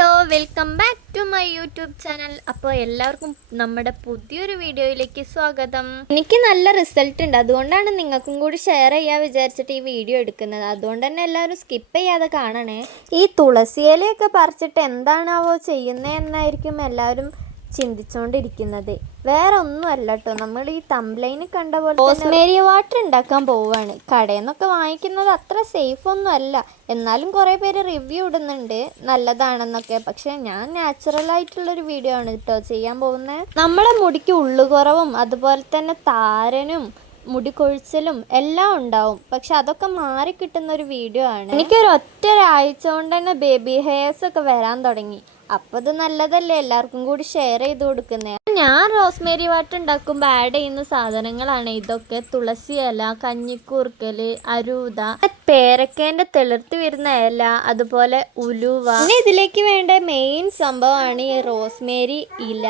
Hello welcome back to my YouTube channel അപ്പോൾ എല്ലാവർക്കും നമ്മുടെ പുതിയൊരു വീഡിയോയിലേക്ക് സ്വാഗതം. എനിക്ക് നല്ല റിസൾട്ട് ഉണ്ട്. അതുകൊണ്ടാണ് നിങ്ങൾക്കും കൂടി ഷെയർ ചെയ്യാൻ വിചാരിച്ചിട്ട് ഈ വീഡിയോ എടുക്കുന്നത്. അതുകൊണ്ട് തന്നെ എല്ലാവരും സ്കിപ്പ് ചെയ്യാതെ കാണണേ. ഈ തുളസി ഇലയൊക്കെ പറിച്ചിട്ട് എന്താണാവോ ചെയ്യുന്നത് എന്നായിരിക്കും എല്ലാവരും ചിന്തിച്ചുകൊണ്ടിരിക്കുന്നത് വേറെ ഒന്നും അല്ല കേട്ടോ നമ്മൾ ഈ തംബ്ലൈന് കണ്ട പോലെ റോസ്മേരി വാട്ടർ ഉണ്ടാക്കാൻ പോവാണ് കടയിൽ നിന്നൊക്കെ വാങ്ങിക്കുന്നത് അത്ര സേഫ് ഒന്നും അല്ല എന്നാലും കുറേ പേര് റിവ്യൂ ഇടുന്നുണ്ട്. നല്ലതാണെന്നൊക്കെ. പക്ഷെ ഞാൻ നാച്ചുറൽ ആയിട്ടുള്ള ഒരു വീഡിയോ ആണ് കേട്ടോ ചെയ്യാൻ പോകുന്നത് നമ്മളെ മുടിക്ക് ഉള്ളുകുറവും അതുപോലെ തന്നെ താരനും മുടി കൊഴിച്ചിലും എല്ലാം ഉണ്ടാവും. പക്ഷെ അതൊക്കെ മാറി കിട്ടുന്ന ഒരു വീഡിയോ ആണ്. എനിക്കൊരു ഒറ്റ ഒരാഴ്ച കൊണ്ട് തന്നെ ബേബി ഹെയർസ് ഒക്കെ വരാൻ തുടങ്ങി. അപ്പൊ ഇത് നല്ലതല്ലേ? എല്ലാവർക്കും കൂടി ഷെയർ ചെയ്ത് കൊടുക്കുന്നേ. ഞാൻ റോസ്മേരി വാട്ടർ ഉണ്ടാക്കുമ്പോൾ ആഡ് ചെയ്യുന്ന സാധനങ്ങളാണ്. ഇതൊക്കെ തുളസി ഇല കഞ്ഞിക്കൂർക്കൽ അരൂത പേരക്കേന്റെ തെളിർത്ത് വരുന്ന ഇല അതുപോലെ ഉലുവ. പിന്നെ ഇതിലേക്ക് വേണ്ട മെയിൻ സംഭവമാണ് ഈ റോസ്മേരി ഇല.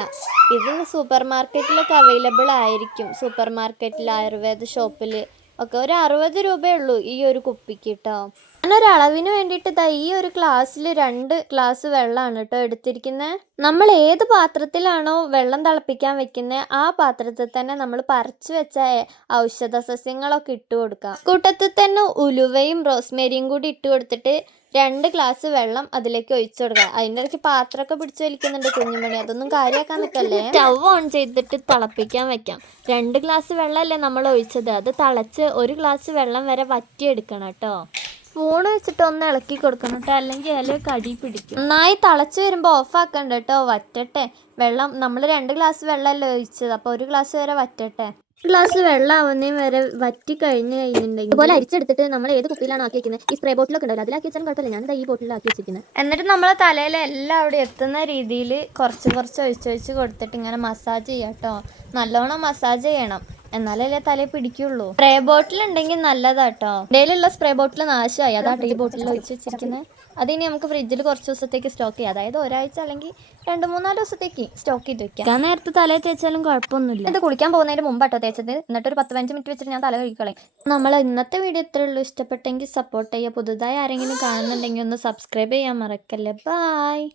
ഇത് സൂപ്പർ മാർക്കറ്റിലൊക്കെ അവൈലബിൾ ആയിരിക്കും. സൂപ്പർ മാർക്കറ്റിൽ ആയുർവേദ ഷോപ്പിൽ ഒക്കെ ഒരു അറുപത് രൂപയേ ഉള്ളൂ ഈ ഒരു കുപ്പിക്ക് കേട്ടോ ഞാനൊരു അളവിന് വേണ്ടിയിട്ട് ഇതാ ഈ ഒരു ഗ്ലാസ്സിൽ രണ്ട് ഗ്ലാസ് വെള്ളമാണ് കേട്ടോ എടുത്തിരിക്കുന്നത് നമ്മൾ ഏത് പാത്രത്തിലാണോ വെള്ളം തിളപ്പിക്കാൻ വെക്കുന്നത് ആ പാത്രത്തിൽ തന്നെ നമ്മൾ പറിച്ച് വെച്ച ഔഷധ സസ്യങ്ങളൊക്കെ ഇട്ട് കൊടുക്കാം. കൂട്ടത്തിൽ തന്നെ ഉലുവയും റോസ്മേരിയും കൂടി ഇട്ട് കൊടുത്തിട്ട് രണ്ട് ഗ്ലാസ് വെള്ളം അതിലേക്ക് ഒഴിച്ചു കൊടുക്കുക. അതിന്റെ ഇടയ്ക്ക് പാത്രമൊക്കെ പിടിച്ചു വലിക്കുന്നുണ്ട് കുഞ്ഞുമണി. അതൊന്നും കാര്യമാക്കാൻ നിൽക്കല്ലേ? സ്റ്റവ് ഓൺ ചെയ്തിട്ട് തിളപ്പിക്കാൻ വെക്കാം. രണ്ട് ഗ്ലാസ് വെള്ളമല്ലേ നമ്മൾ ഒഴിച്ചത്? അത് തിളച്ച് ഒരു ഗ്ലാസ് വെള്ളം വരെ വറ്റിയെടുക്കണം കേട്ടോ. സ്പൂൺ വെച്ചിട്ട് ഒന്ന് ഇളക്കി കൊടുക്കണം കേട്ടോ അല്ലെങ്കിൽ ഇല കടി പിടിക്കും. നന്നായി തിളച്ച് വരുമ്പോൾ ഓഫ് ആക്കണ്ട കേട്ടോ വറ്റട്ടെ. വെള്ളം നമ്മൾ രണ്ട് ഗ്ലാസ് വെള്ളമല്ലേ ഒഴിച്ചത്. അപ്പോൾ ഒരു ഗ്ലാസ് വരെ വറ്റട്ടെ. ഗ്ലാസ് വെള്ളം ആവുന്നേം വരെ വറ്റി കഴിഞ്ഞ് കഴിഞ്ഞിട്ടുണ്ടെങ്കിൽ ഇതുപോലെ അരിച്ചെടുത്തിട്ട് നമ്മൾ ഏത് കുപ്പിയിലാണ് ആക്കി വെക്കുന്നത് ഈ സ്പ്രേ ബോട്ടിലൊക്കെ ഉണ്ടല്ലോ അതിലാക്കി വെച്ചാലും കുഴപ്പമില്ല. ഞാൻ ഈ ബോട്ടിലാക്കി വെച്ചിരിക്കുന്നത് എന്നിട്ട് നമ്മൾ തലയിൽ എല്ലാം അവിടെ എത്തുന്ന രീതിയിൽ കുറച്ച് കുറച്ച് ഒഴിച്ചൊഴിച്ച് കൊടുത്തിട്ട് ഇങ്ങനെ മസാജ് ചെയ്യാം കേട്ടോ നല്ലോണം മസാജ് ചെയ്യണം. എന്നാലല്ലേ തലയിൽ പിടിക്കുള്ളൂ. സ്പ്രേ ബോട്ടിൽ ഉണ്ടെങ്കിൽ നല്ലതാട്ടോ. ഡെയിലുള്ള സ്പ്രേ ബോട്ടിൽ നാശമായി. അതാട്ടോ ഈ ബോട്ടിൽ ഒഴിച്ച് വെച്ചിരിക്കുന്നത് അതിനി നമുക്ക് ഫ്രിഡ്ജിൽ കുറച്ച് ദിവസത്തേക്ക് സ്റ്റോക്ക് ചെയ്യാം. അതായത് ഒരാഴ്ച അല്ലെങ്കിൽ രണ്ട് മൂന്നാൽ ദിവസത്തേക്ക് സ്റ്റോക്ക് ചെയ്ത് വെക്കാം. ഞാൻ നേരത്തെ തലയിൽ തേച്ചാലും കുഴപ്പമൊന്നുമില്ല. ഇത് കുളിക്കാൻ പോകുന്നതിന് മുമ്പാട്ടോ തേച്ചത്. എന്നിട്ട് ഒരു പത്ത് പതിനഞ്ച് മിനിറ്റ് വെച്ചിട്ട് ഞാൻ തല കഴിക്കളയും നമ്മൾ ഇന്നത്തെ വീഡിയോ ഇത്രേ ഉള്ളൂ. ഇഷ്ടപ്പെട്ടെങ്കിൽ സപ്പോർട്ട് ചെയ്യുക. പുതുതായി ആരെങ്കിലും കാണുന്നുണ്ടെങ്കിൽ ഒന്ന് സബ്സ്ക്രൈബ് ചെയ്യാൻ മറക്കല്ലേ. ബായ്